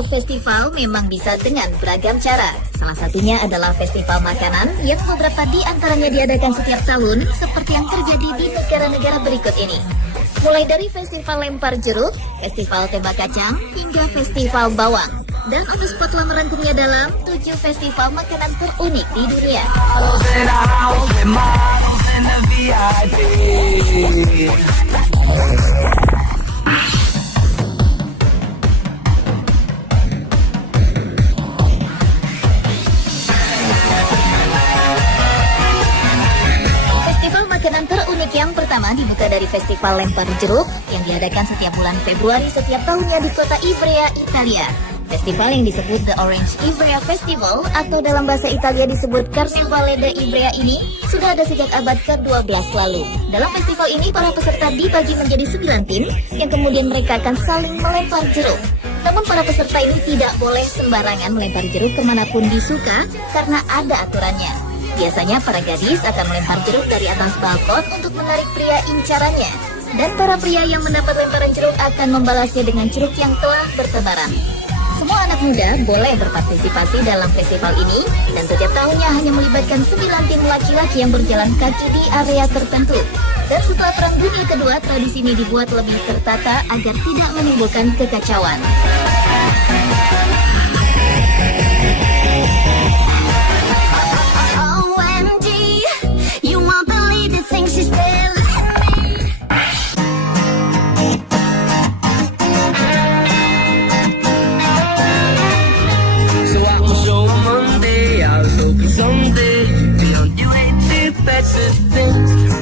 sebuah festival memang bisa dengan beragam cara. Salah satunya adalah festival makanan yang beberapa di antaranya diadakan setiap tahun seperti yang terjadi di negara-negara berikut ini. Mulai dari festival lempar jeruk, festival tembak kacang, hingga festival bawang. Dan On The Spot telah merangkumnya dalam 7 festival makanan terunik di dunia. Makanan terunik yang pertama dibuka dari festival lempar jeruk yang diadakan setiap bulan Februari setiap tahunnya di kota Ivrea, Italia. Festival yang disebut The Orange Ivrea Festival atau dalam bahasa Italia disebut Carnevale de Ivrea ini sudah ada sejak abad ke-12 lalu. Dalam festival ini para peserta dibagi menjadi 9 tim yang kemudian mereka akan saling melempar jeruk. Namun para peserta ini tidak boleh sembarangan melempar jeruk kemanapun disuka karena ada aturannya. Biasanya para gadis akan melempar jeruk dari atas balkon untuk menarik pria incarannya. Dan para pria yang mendapat lemparan jeruk akan membalasnya dengan jeruk yang telah bertebaran. Semua anak muda boleh berpartisipasi dalam festival ini dan setiap tahunnya hanya melibatkan 9 tim laki-laki yang berjalan kaki di area tertentu. Dan setelah Perang Dunia Kedua, tradisi ini dibuat lebih tertata agar tidak menimbulkan kekacauan.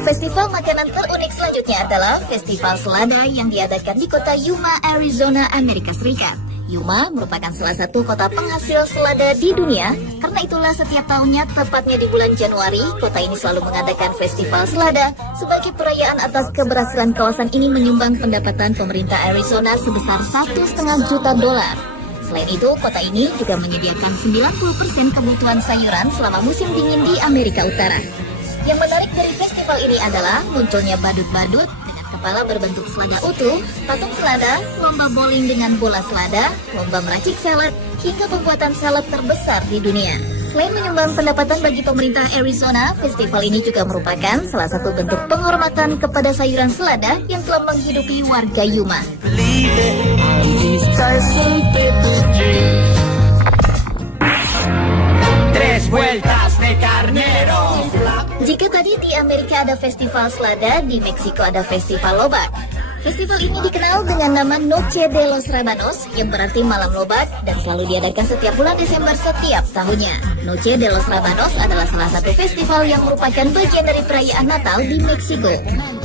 Festival makanan terunik selanjutnya adalah Festival Selada yang diadakan di kota Yuma, Arizona, Amerika Serikat. Yuma merupakan salah satu kota penghasil selada di dunia. Karena itulah setiap tahunnya, tepatnya di bulan Januari, kota ini selalu mengadakan Festival Selada sebagai perayaan atas keberhasilan kawasan ini menyumbang pendapatan pemerintah Arizona sebesar $1,5 juta. Selain itu, kota ini juga menyediakan 90% kebutuhan sayuran selama musim dingin di Amerika Utara. Yang menarik dari festival ini adalah munculnya badut-badut dengan kepala berbentuk selada utuh, patung selada, lomba bowling dengan bola selada, lomba meracik salad, hingga pembuatan salad terbesar di dunia. Selain menyumbang pendapatan bagi pemerintah Arizona, festival ini juga merupakan salah satu bentuk penghormatan kepada sayuran selada yang telah menghidupi warga Yuma. Jika tadi di Amerika ada festival selada, di Meksiko ada festival lobak. Festival ini dikenal dengan nama Noche de los Rabanos, yang berarti malam lobak, dan selalu diadakan setiap bulan Desember setiap tahunnya. Noche de los Rabanos adalah salah satu festival yang merupakan bagian dari perayaan Natal di Meksiko.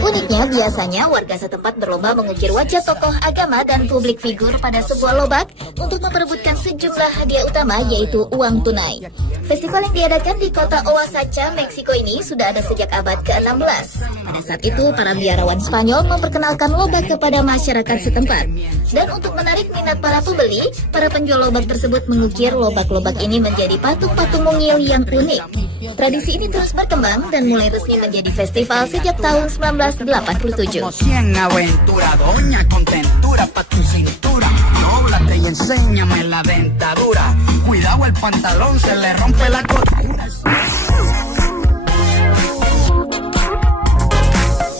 Uniknya, biasanya warga setempat berlomba mengukir wajah tokoh agama dan publik figur pada sebuah lobak untuk memperebutkan sejumlah hadiah utama, yaitu uang tunai. Festival yang diadakan di kota Oaxaca, Meksiko ini sudah ada sejak abad ke-16. Pada saat itu, para biarawan Spanyol memperkenalkan lobak kepada masyarakat setempat. Dan untuk menarik minat para pembeli, para penjual lobak tersebut mengukir lobak-lobak ini menjadi patung-patung mungil yang unik. Tradisi ini terus berkembang dan mulai resmi menjadi festival sejak tahun 1987.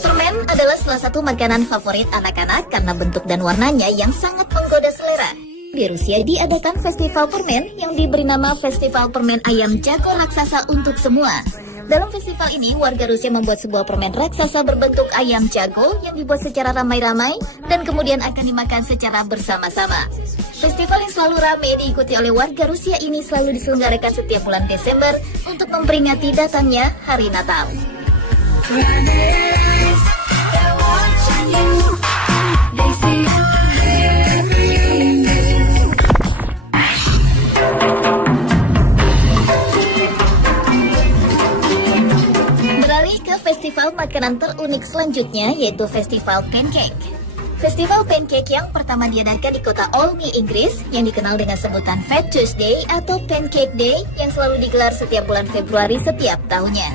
Permen adalah salah satu makanan favorit anak-anak karena bentuk dan warnanya yang sangat menggoda selera. Di Rusia diadakan festival permen yang diberi nama Festival Permen Ayam Jago Raksasa untuk semua. Dalam festival ini, warga Rusia membuat sebuah permen raksasa berbentuk ayam jago yang dibuat secara ramai-ramai dan kemudian akan dimakan secara bersama-sama. Festival yang selalu ramai diikuti oleh warga Rusia ini selalu diselenggarakan setiap bulan Desember untuk memperingati datangnya Hari Natal. Festival makanan terunik selanjutnya yaitu Festival Pancake. Festival Pancake yang pertama diadakan di kota Olney, Inggris yang dikenal dengan sebutan Fat Tuesday atau Pancake Day yang selalu digelar setiap bulan Februari setiap tahunnya.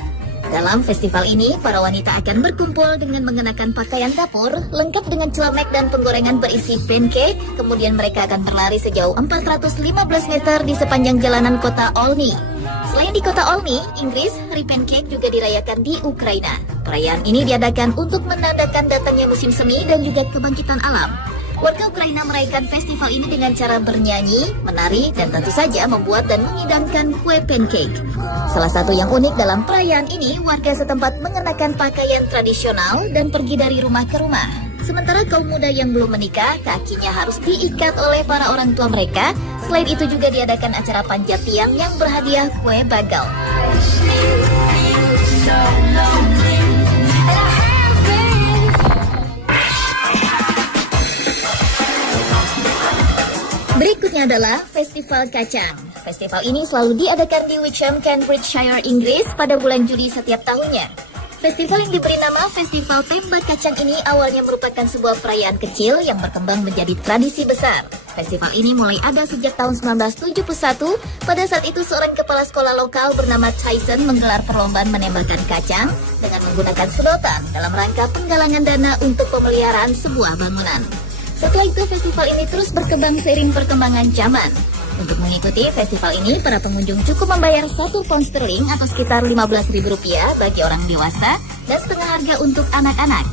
Dalam festival ini, para wanita akan berkumpul dengan mengenakan pakaian dapur, lengkap dengan celemek dan penggorengan berisi pancake, kemudian mereka akan berlari sejauh 415 meter di sepanjang jalanan kota Olny. Selain di kota Olny, Inggris, Hari Pancake juga dirayakan di Ukraina. Perayaan ini diadakan untuk menandakan datangnya musim semi dan juga kebangkitan alam. Warga Ukraina merayakan festival ini dengan cara bernyanyi, menari, dan tentu saja membuat dan mengidamkan kue pancake. Salah satu yang unik dalam perayaan ini, warga setempat mengenakan pakaian tradisional dan pergi dari rumah ke rumah. Sementara kaum muda yang belum menikah, kakinya harus diikat oleh para orang tua mereka. Selain itu juga diadakan acara panjat tiang yang berhadiah kue bagel. Berikutnya adalah Festival Kacang. Festival ini selalu diadakan di Wickham, Cambridgeshire, Inggris pada bulan Juli setiap tahunnya. Festival yang diberi nama Festival Tembak Kacang ini awalnya merupakan sebuah perayaan kecil yang berkembang menjadi tradisi besar. Festival ini mulai ada sejak tahun 1971. Pada saat itu seorang kepala sekolah lokal bernama Tyson menggelar perlombaan menembakkan kacang dengan menggunakan sedotan dalam rangka penggalangan dana untuk pemeliharaan sebuah bangunan. Setelah itu festival ini terus berkembang seiring perkembangan zaman. Untuk mengikuti festival ini, para pengunjung cukup membayar 1 pound sterling atau sekitar Rp15.000 bagi orang dewasa dan setengah harga untuk anak-anak.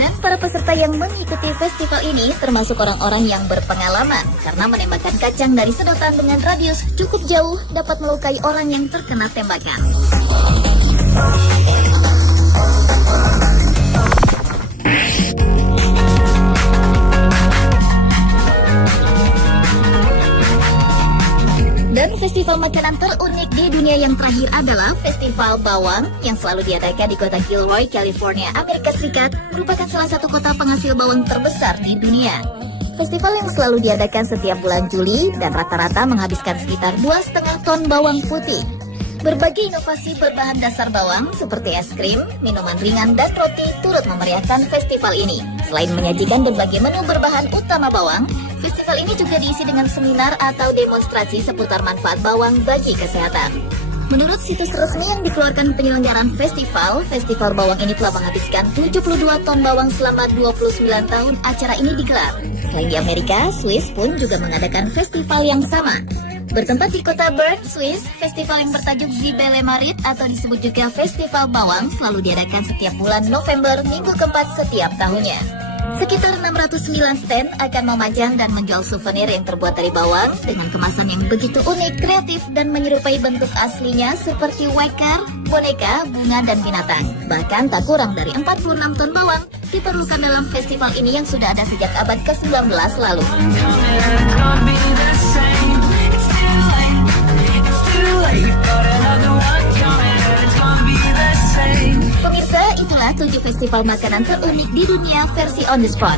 Dan para peserta yang mengikuti festival ini termasuk orang-orang yang berpengalaman karena menembakkan kacang dari sedotan dengan radius cukup jauh dapat melukai orang yang terkena tembakan. Dan festival makanan terunik di dunia yang terakhir adalah Festival Bawang yang selalu diadakan di kota Gilroy, California, Amerika Serikat, merupakan salah satu kota penghasil bawang terbesar di dunia. Festival yang selalu diadakan setiap bulan Juli dan rata-rata menghabiskan sekitar 2,5 ton bawang putih. Berbagai inovasi berbahan dasar bawang seperti es krim, minuman ringan, dan roti turut memeriahkan festival ini. Selain menyajikan berbagai menu berbahan utama bawang, festival ini juga diisi dengan seminar atau demonstrasi seputar manfaat bawang bagi kesehatan. Menurut situs resmi yang dikeluarkan penyelenggaraan festival, festival bawang ini telah menghabiskan 72 ton bawang selama 29 tahun acara ini digelar. Selain di Amerika, Swiss pun juga mengadakan festival yang sama. Bertempat di kota Bern, Swiss, festival yang bertajuk Zibele Marit atau disebut juga Festival Bawang selalu diadakan setiap bulan November minggu keempat setiap tahunnya. Sekitar 609 stand akan memajang dan menjual souvenir yang terbuat dari bawang dengan kemasan yang begitu unik, kreatif, dan menyerupai bentuk aslinya seperti waker, boneka, bunga, dan binatang. Bahkan tak kurang dari 46 ton bawang diperlukan dalam festival ini yang sudah ada sejak abad ke-19 lalu. Pemirsa, itulah 7 festival makanan terunik di dunia versi On The Spot.